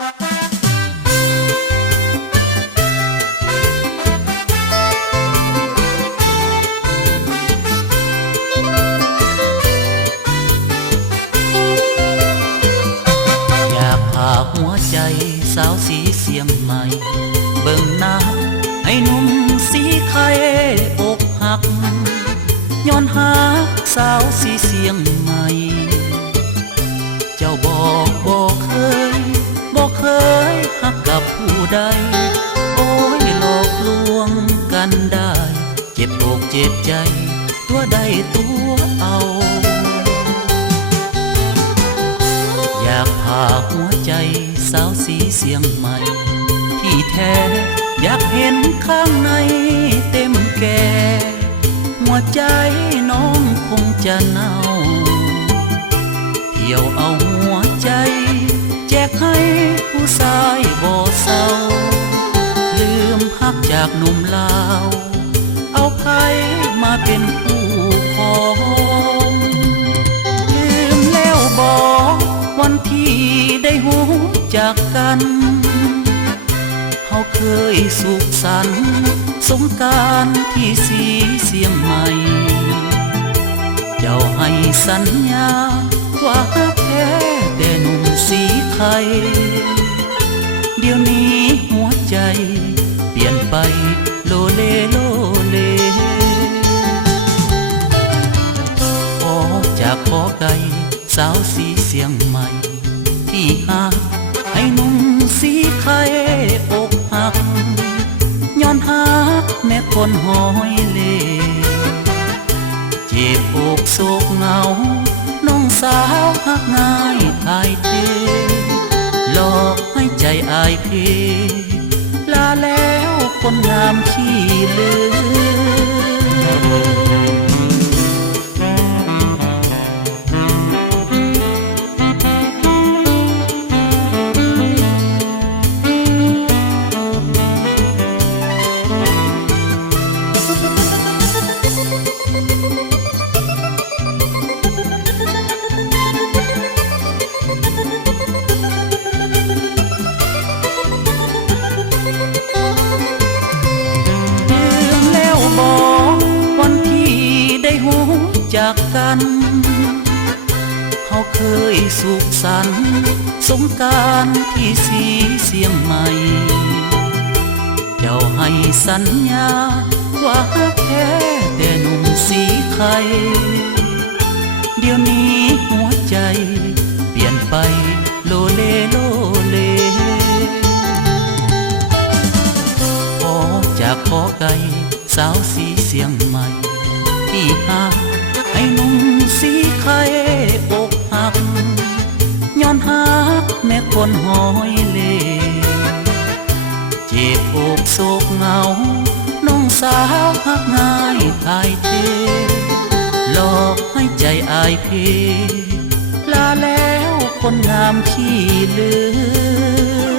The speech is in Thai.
อยากพาหัวใจสาวสีเสียงใหม่เบิ่งหน้าไอ้หนุ่มสีไข่อกหักย้อนหาสาวสีเสียงใหม่เจ้าบอกเคยหักกับผู้ใดโอ้ยหลอกลวงกันได้เจ็บอกเจ็บใจตัวใดตัวเอาอยากพาหัวใจสาวสีเสียงใหม่ที่แท้อยากเห็นข้างในเต็มแก่หัวใจน้องคงจะเน่าเที่ยวเอาหัวใจแจกให้ผู้ชายบ่เศร้าลืมฮักจากหนุ่มลาวเอาใครมาเป็นผู้ครองลืมแล้วบอกวันที่ได้หูจากกันเฮาเคยสุขสันต์สงกรานต์ที่สีเสียงใหม่เจ้าให้สัญญาว่าฮักแท้แต่หนุ่มสีไข่เดี๋ยวนี้หัวใจเปลี่ยนไปโลเลโลเลขอจากขอไก่สาวสีเสียงใหม่ที่หักให้หนุ่มสีไข่อกหักย้อนหักแม่คนหอยเลเจ็บอกโศกเหงาน้องสาวหักง่ายทายเทหลอกให้ใจอายเพลาแล้วคนงามขี้ลืจากกันเฮาเคยสุขสันต์สงกรานต์ที่สีเสียงใหม่เจ้าให้สัญญาว่าฮักแท้แต่หนุ่มสีไข่เดี๋ยวนี้หัวใจเปลี่ยนไปโลเลโลเลขอจากขอไก่สาวสีเสียงใหม่ที่หักให้หนุ่มสีไข่อกหักย้อนหักแม่คนหอยเลเจ็บอกโศกเหงาน้องสาวหักง่ายทายเทหลอกให้ใจอายเพลาแล้วคนงามขี้ลือ